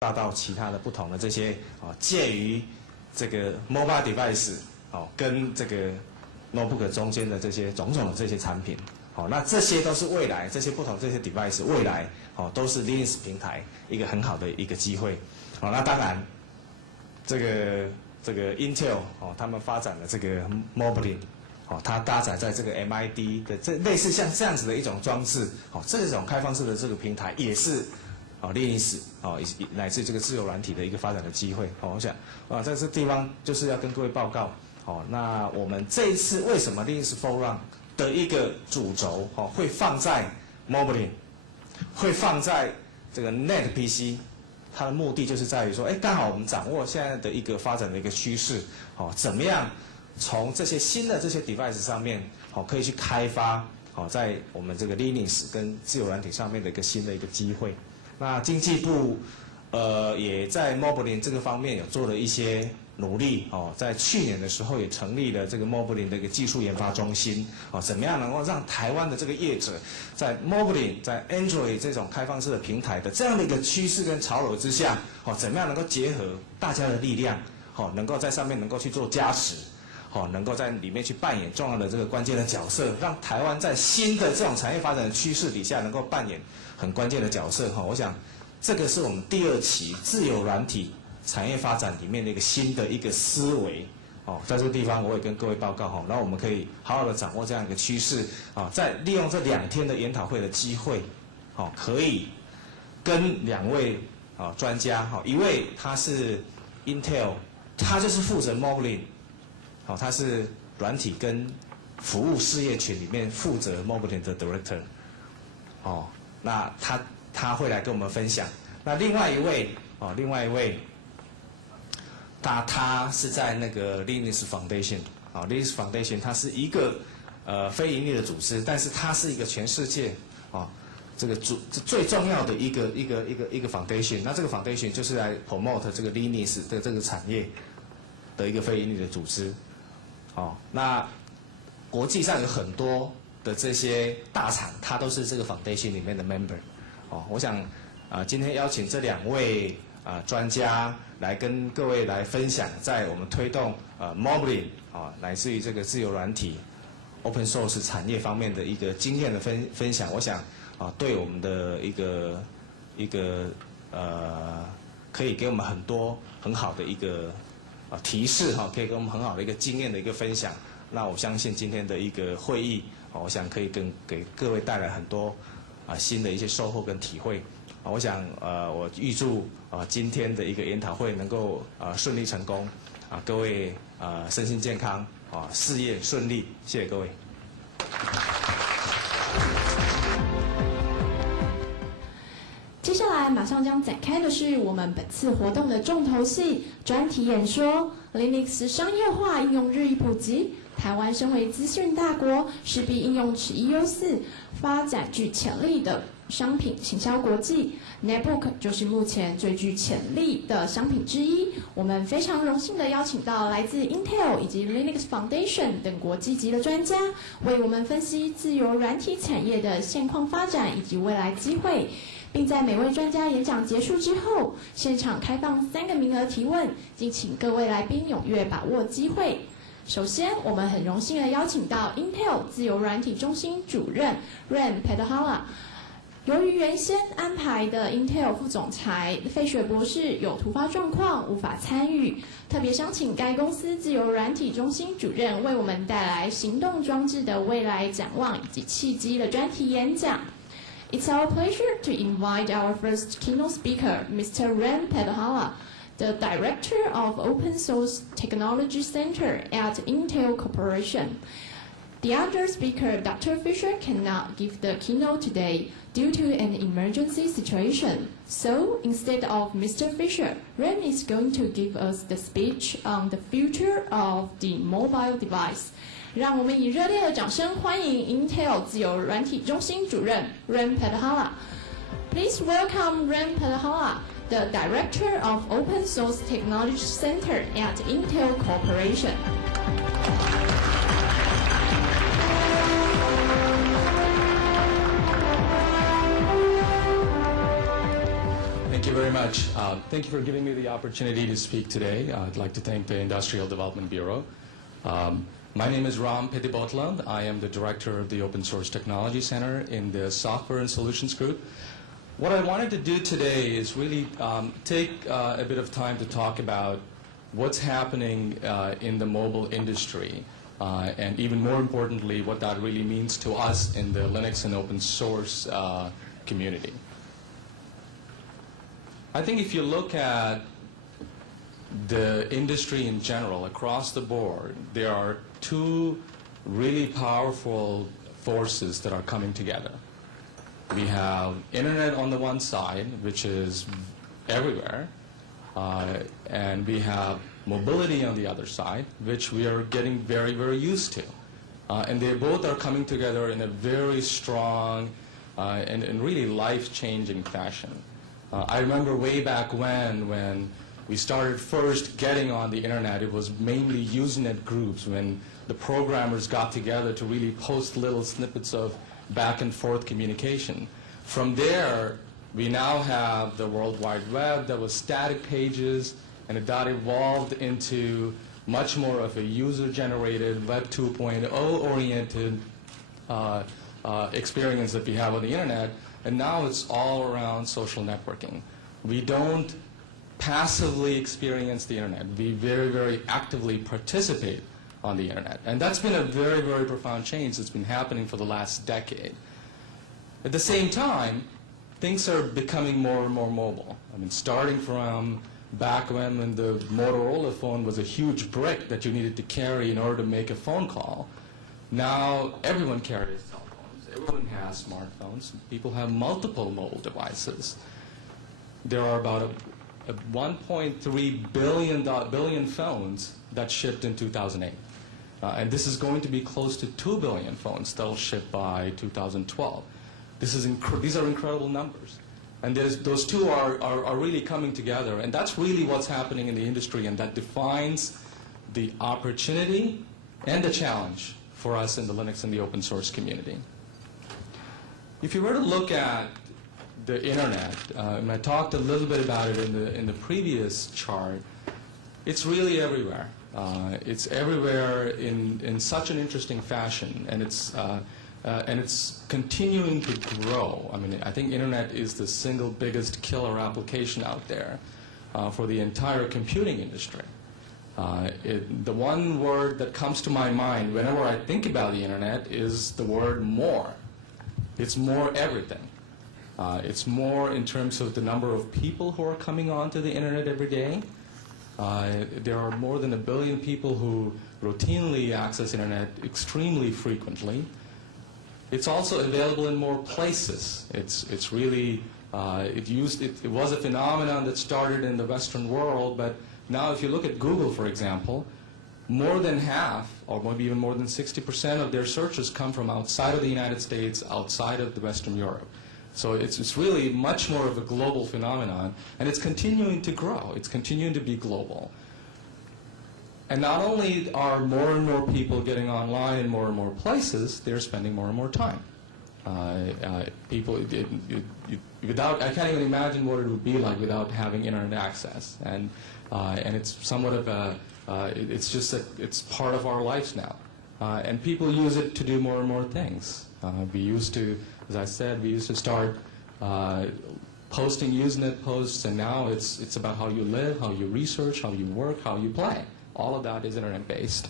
到其他的不同的这些介于这个 mobile device 跟这个 notebook 中间的这些种种的这些产品。那这些都是未来这些不同这些 device 未来都是 Linux 平台一个很好的一个机会。那当然，这个 Intel 他们发展的这个 Moblin 它搭载在这个 MID 的这类似像这样子的一种装置，这种开放式的这个平台也是Linux 乃至这个自由软体的一个发展的机会。我想在这地方就是要跟各位报告。那我们这一次为什么 Linux Forum 的一个主轴会放在 Moblin， 会放在这个 Net PC， 它的目的就是在于说，刚好我们掌握现在的一个发展的一个趋势，怎么样从这些新的这些 device 上面，可以去开发，在我们这个 Linux 跟自由软体上面的一个新的一个机会。那经济部也在 Moblin 这个方面有做了一些努力，在去年的时候也成立了这个 Moblin 的一个技术研发中心，怎么样能够让台湾的这个业者在 Moblin 在 Android 这种开放式的平台的这样的一个趋势跟潮流之下，怎么样能够结合大家的力量，能够在上面能够去做加持，能够在里面去扮演重要的这个关键的角色，让台湾在新的这种产业发展的趋势底下能够扮演很关键的角色。我想这个是我们第2期自由软体产业发展里面的一个新的一个思维。在这个地方我也跟各位报告，然后我们可以好好的掌握这样一个趋势，在利用这2天的研讨会的机会，可以跟2位专家，一位他是 Intel， 他就是负责 Moblin， 他是软体跟服务事业群里面负责 Moblin 的 Director， 那他会来跟我们分享。那另外一位，他是在那个 Linux Foundation，Linux Foundation 它是一个非盈利的组织，但是它是一个全世界这个最重要的一个 foundation。那这个 foundation 就是来 promote 这个 Linux 的这个产业的一个非盈利的组织。那国际上有很多的这些大厂，它都是这个 foundation 里面的 member。我想今天邀请这2位专家来跟各位来分享，在我们推动Moblin 乃至于这个自由软体 Open Source 产业方面的一个经验的分享，我想对我们的一个可以给我们很多很好的一个提示，可以给我们很好的一个经验的一个分享。那我相信今天的一个会议，我想可以给各位带来很多新的一些收获跟体会。我想我预祝今天的一个研讨会能够顺利成功，各位身心健康，事业顺利，谢谢各位。接下来马上将展开的是我们本次活动的重头戏——专题演说。Linux 商业化应用日益普及，台湾身为资讯大国，势必应用此一优势，发展具潜力的商品行销国际。Netbook 就是目前最具潜力的商品之一。我们非常荣幸地邀请到来自 Intel 以及 Linux Foundation 等国际级的专家，为我们分析自由软体产业的现况发展以及未来机会。并在每位专家演讲结束之后，现场开放3个名额提问，敬请各位来宾踊跃把握机会。首先，我们很荣幸地邀请到 Intel 自由软体中心主任 Peddibhotla。由于原先安排的 Intel 副总裁费雪博士有突发状况无法参与，特别想请该公司自由软体中心主任为我们带来行动装置的未来展望以及契机的专题演讲。It's our pleasure to invite our first keynote speaker, Mr. Peddibhotla, the Director of Open Source Technology Center at Intel Corporation. The other speaker, Dr. Fisher, cannot give the keynote today due to an emergency situation. So, instead of Mr. Fisher, Ren is going to give us the speech on the future of the mobile device. 让我们以热烈的掌声欢迎 Intel 自由软体中心主任 Peddibhotla. Please welcome Peddibhotla, the Director of Open Source Technology Center at Intel Corporation. Thank you very much. Thank you for giving me the opportunity to speak today. I'd like to thank the Industrial Development Bureau. My name is Peddibhotla. I am the director of the Open Source Technology Center in the Software and Solutions Group. What I wanted to do today is really take a bit of time to talk about what's happening in the mobile industry, and even more importantly, what that really means to us in the Linux and open source community. I think if you look at the industry in general, across the board, there are two really powerful forces that are coming together. We have internet on the one side, which is everywhere, and we have mobility on the other side, which we are getting very, very used to. And they both are coming together in a very strong and really life-changing fashion. I remember way back when we started first getting on the internet, it was mainly Usenet groups, when the programmers got together to really post little snippets of back and forth communication. From there, we now have the World Wide Web that was static pages, and it got evolved into much more of a user-generated Web 2.0 oriented experience that we have on the internet, and now it's all around social networking. We don't passively experience the internet. We very, very actively participate on the internet. And that's been a very, very profound change that's been happening for the last decade. At the same time, things are becoming more and more mobile. I mean, starting from back when the Motorola phone was a huge brick that you needed to carry in order to make a phone call, now everyone carries cell phones. Everyone has smartphones. People have multiple mobile devices. There are about 1.3 billion phones that shipped in 2008. And this is going to be close to 2 billion phones that will ship by 2012. These are incredible numbers. And those two are really coming together. And that's really what's happening in the industry, and that defines the opportunity and the challenge for us in the Linux and the open source community. If you were to look at the internet, and I talked a little bit about it in the previous chart, it's really everywhere. It's everywhere in such an interesting fashion, and it's continuing to grow. I mean, I think internet is the single biggest killer application out there for the entire computing industry. The one word that comes to my mind whenever I think about the internet is the word more. It's more everything. It's more in terms of the number of people who are coming onto the internet every day. There are more than 1 billion people who routinely access internet extremely frequently. It's also available in more places. It's really it was a phenomenon that started in the Western world, but now if you look at Google, for example, more than half, or maybe even more than 60% of their searches come from outside of the United States, outside of the Western Europe. So it's really much more of a global phenomenon, and it's continuing to grow. It's continuing to be global. And not only are more and more people getting online in more and more places, they're spending more and more time. People, I can't even imagine what it would be like without having internet access. And it's somewhat of a, it's just that it's part of our lives now. And people use it to do more and more things. We used to, as I said, we used to start posting Usenet posts, and now it's about how you live, how you research, how you work, how you play. All of that is internet-based.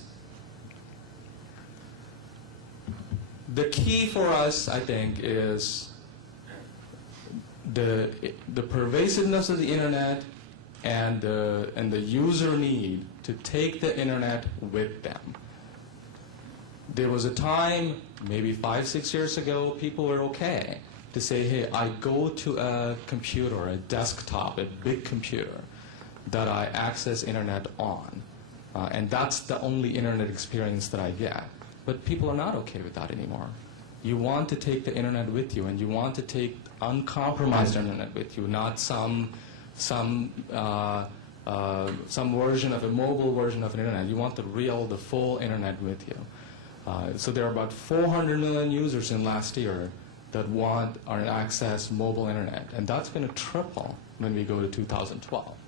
The key for us, I think, is the pervasiveness of the internet and the user need to take the internet with them. There was a time, maybe 5, 6 years ago, people were okay to say, hey, I go to a computer, a desktop, a big computer that I access internet on. And that's the only internet experience that I get. But people are not okay with that anymore. You want to take the internet with you, and you want to take uncompromised internet with you, not some version of a mobile version of an internet. You want the full internet with you. So there are about 400 million users in last year that want or access mobile internet, and that's going to triple when we go to 2012.